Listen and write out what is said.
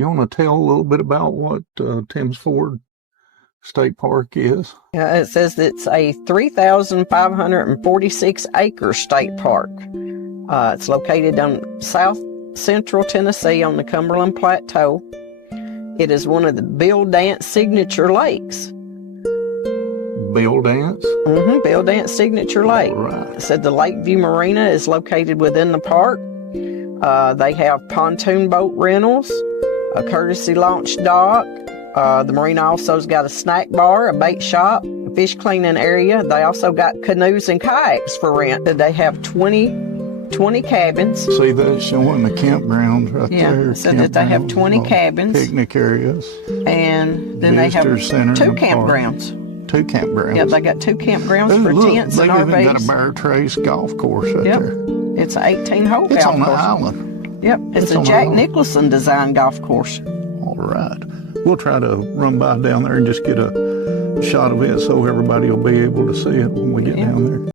You want to tell a little bit about what Tims Ford State Park is? Yeah, it says it's a 3,546 acre state park. It's located on south central Tennessee on the Cumberland Plateau. It is one of the Bill Dance signature lakes. Bill Dance? Bill Dance signature lake. Right. It said the Lakeview Marina is located within the park. They have pontoon boat rentals, a courtesy launch dock. The marina also's got a snack bar, a bait shop, a fish cleaning area. They also got canoes and kayaks for rent. They have 20 cabins. See, that's showing the campgrounds right there. Yeah, so that they have 20 cabins. Picnic areas. And then they have two campgrounds. 2 campgrounds. Yeah, they got 2 campgrounds for tents and RVs. They've even got a Bear Trace golf course right there. It's an 18-hole golf course. It's on the island. Yep, it's a Jack Nicholson designed golf course. All right. We'll try to run by down there and just get a shot of it so everybody will be able to see it when we get down there.